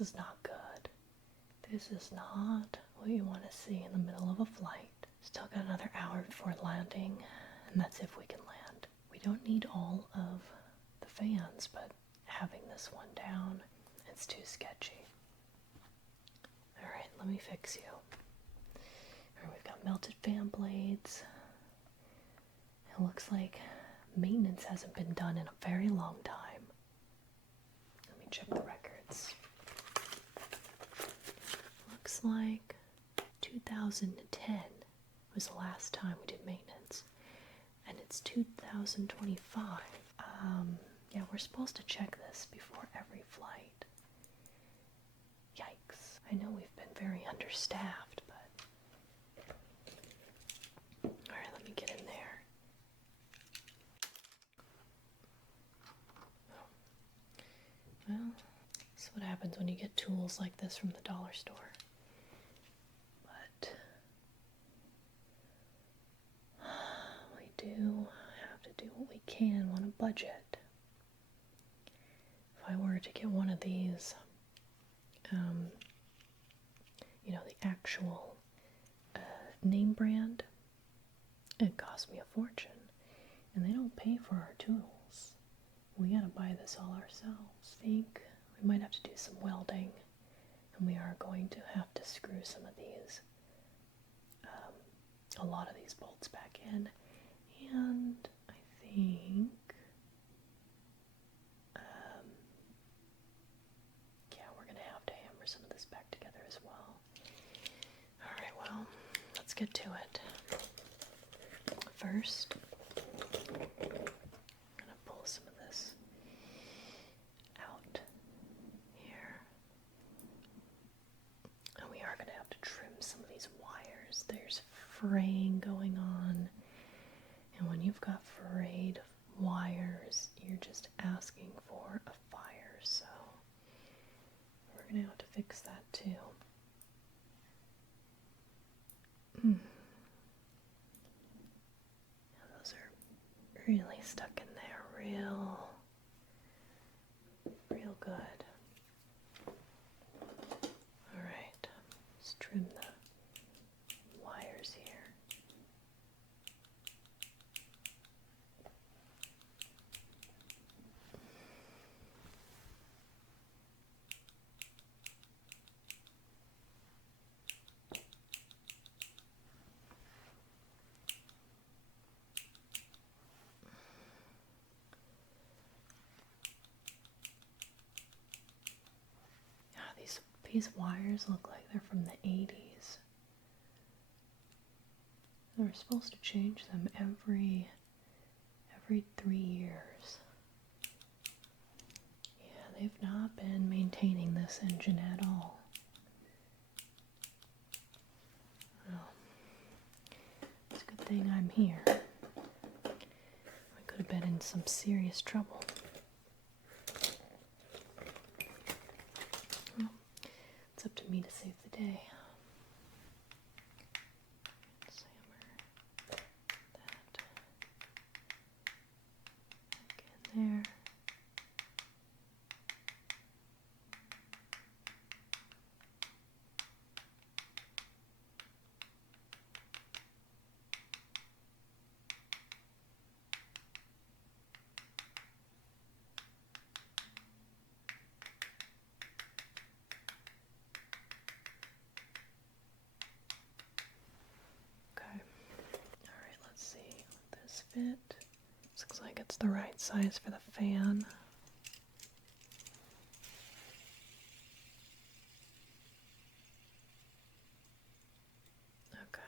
this is not good. This is not what you want to see in the middle of a flight. Still got another hour before landing, and that's if we can land. We don't need all of the fans, but having this one down, it's too sketchy. Alright, let me fix you. Alright, we've got melted fan blades. It looks like maintenance hasn't been done in a very long time. Let me check the records. Looks like 2010 was the last time we did maintenance. And it's 2025. Yeah, we're supposed to check this before every flight. Yikes. I know we've been very understaffed, but... Alright, let me get in there. Well, that's what happens when you get tools like this from the dollar store. But... we do have to do what we can on a budget. If I were to get one of these, you know, the actual name brand, it cost me a fortune. And they don't pay for our tools. We gotta buy this all ourselves. I think we might have to do some welding, and we are going to have to screw some of these, a lot of these bolts back in. And I think, yeah, we're gonna have to hammer some of this back together as well. Alright, well, let's get to it. First, I'm gonna pull some of this out here. And we are gonna have to trim some of these wires. There's fraying going on. And when you've got frayed wires, you're just asking for a fire, so we're going to have to fix that too. Yeah, those are really stuck in there real good. Alright, let's trim the wires here. These wires look like they're from the 80s. They were supposed to change them every 3 years. Yeah, they've not been maintaining this engine at all. Well, it's a good thing I'm here. I could have been in some serious trouble. It's up to me to save the day. Let's hammer that back in there. Alright, let's see. Let this fit. This looks like it's the right size for the fan. Okay.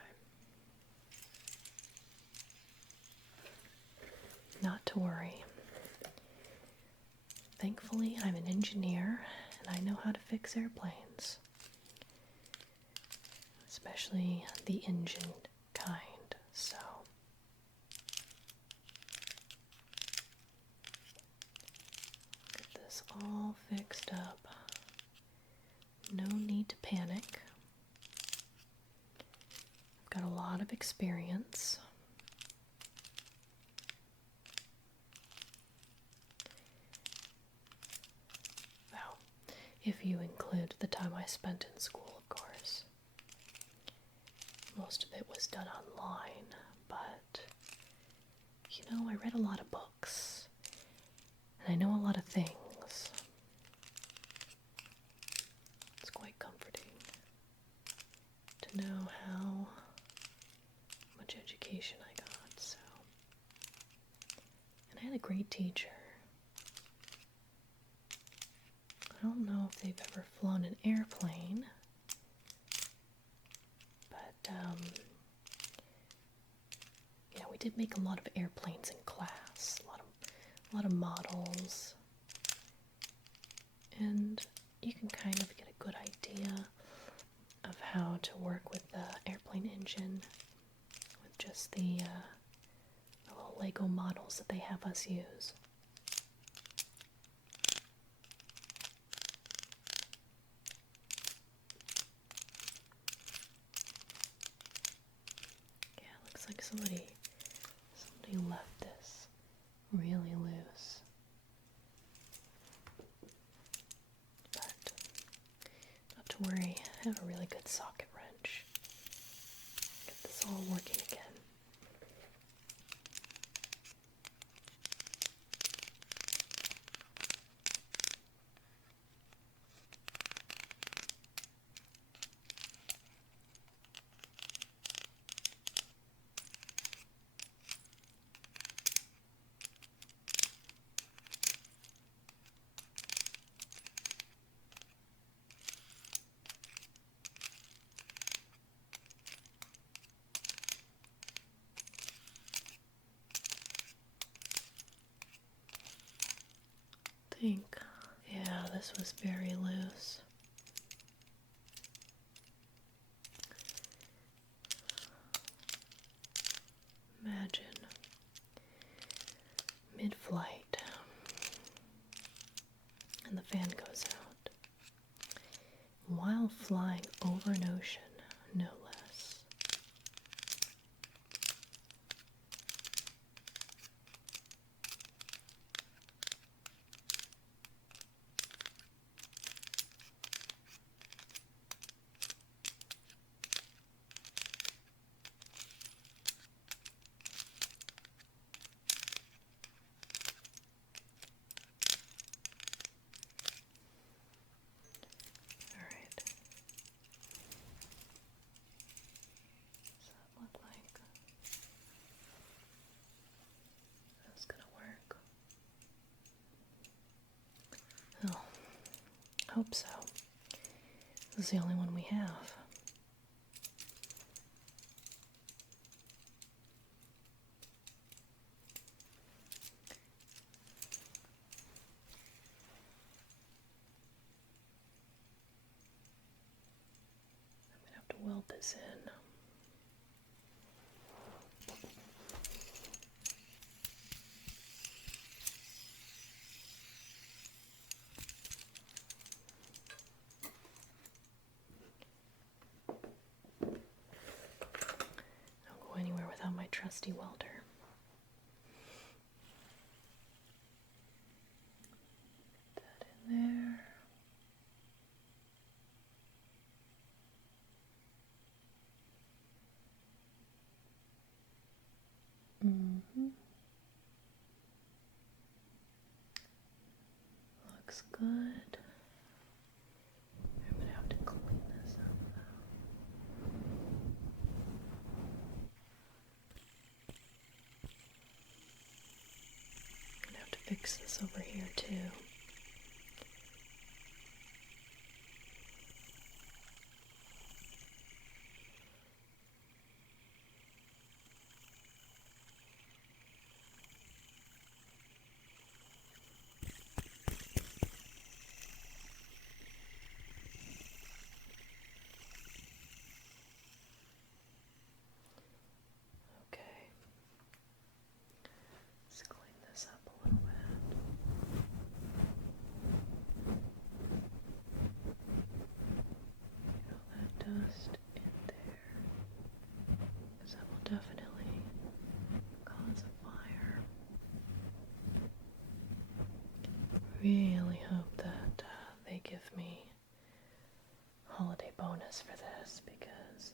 Not to worry. Thankfully, I'm an engineer and I know how to fix airplanes. Especially the engine kind, so get this all fixed up. No need to panic. I've got a lot of experience. Wow. If you include the time I spent in school, of course. Most of it was done online, but you know, I read a lot of books, and I know a lot of things. It's quite comforting to know how much education I got, so. And I had a great teacher. I don't know if they've ever flown an airplane, but, yeah, we did make a lot of airplanes in class, a lot of models, and you can kind of get a good idea of how to work with the airplane engine with just the little Lego models that they have us use. Yeah, looks like somebody left this really loose. But not to worry, I have a really good socket wrench. Get this all working again. Yeah, this was very loose. Imagine mid-flight and the fan goes out while flying over an ocean, no less. Hope so. This is the only one we have. I'm gonna have to weld this in. Anywhere without my trusty welder. Put that in there. Looks good. I'm gonna have to clean this up now. I'm gonna have to fix this over here too. Dust in there, because that will definitely cause a fire. Really hope that they give me this for this because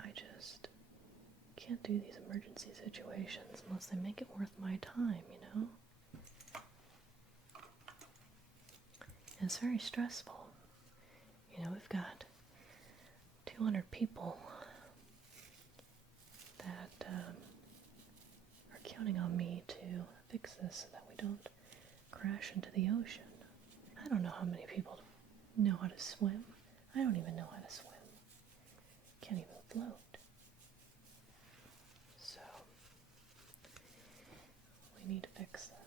I just can't do these emergency situations unless they make it worth my time, you know? And it's very stressful. You know, we've got 200 people that are counting on me to fix this so that we don't crash into the ocean. I don't know how many people know how to swim. I don't even know how to swim. Can't even float. So, we need to fix this.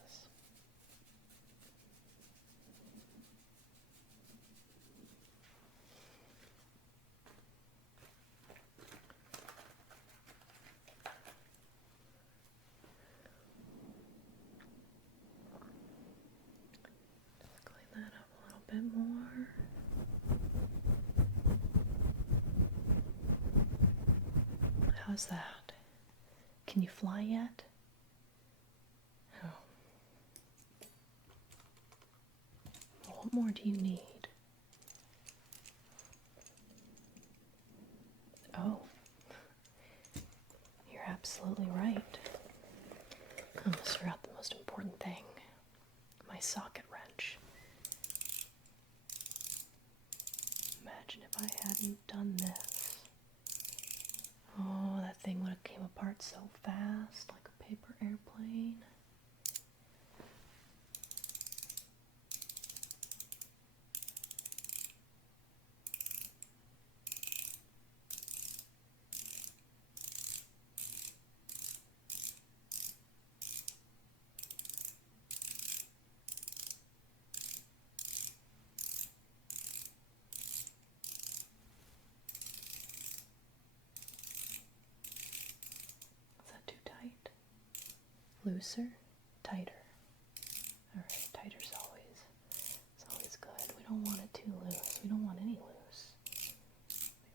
Just clean that up a little bit more. How's that? Can you fly yet? Oh. Well, what more do you need? Oh. You're absolutely right. I almost forgot the most important thing. My socket wrench. Imagine if I hadn't done this. Oh, that thing would have came apart so fast, like a paper airplane. Is that too tight? Looser? Tighter. Alright, tighter's always good. We don't want it too loose. We don't want any loose.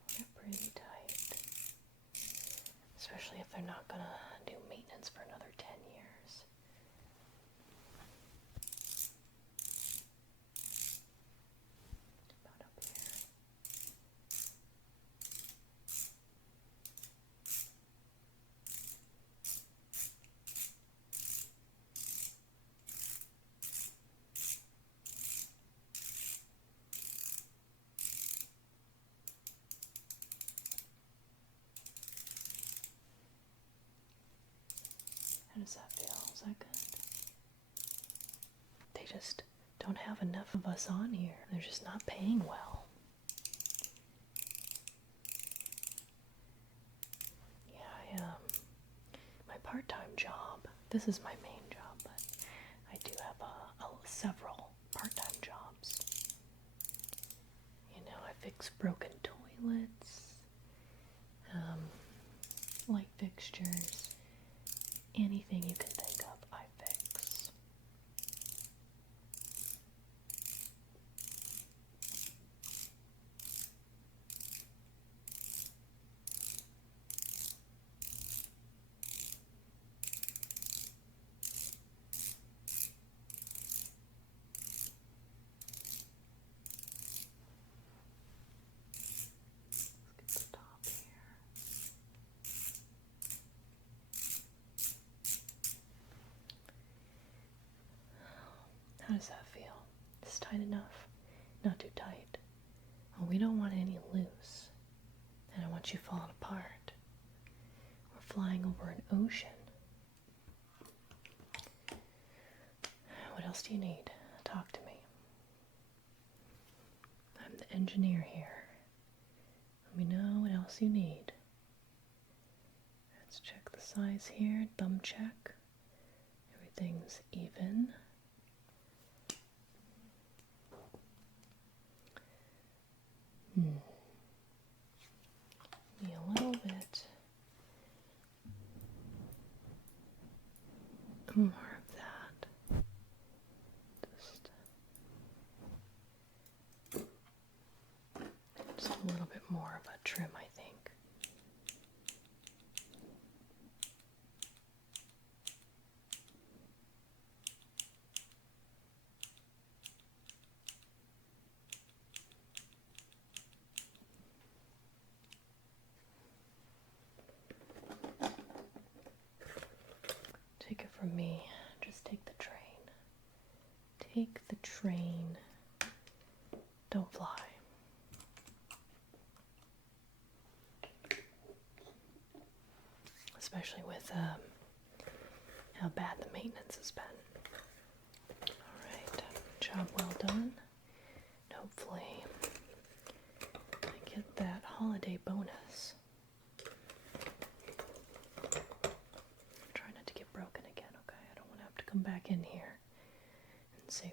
We want it pretty tight. Especially if they're not gonna do maintenance for another 10 years. About up here. How does that feel? Is that good? They just don't have enough of us on here. They're just not paying well. Yeah, my part-time job, this is my main job, but I do have several part-time jobs. You know, I fix broken toilets, light fixtures, anything you can think of, I fix. Let's get the top here. How does that feel? Is it tight enough? Not too tight. Well, we don't want any loose. And I want you falling apart. We're flying over an ocean. What else do you need? Talk to me. I'm the engineer here. Let me know what else you need. Let's check the size here. Thumb check. Everything's even. Maybe a little bit more of that. Just a little bit more of a trim, I think. from me. Just take the train. Take the train. Don't fly. Especially with how bad the maintenance has been. Alright, job well done. Hopefully I get that holiday bonus. Try not to get broken again, okay? I don't want to have to come back in here and say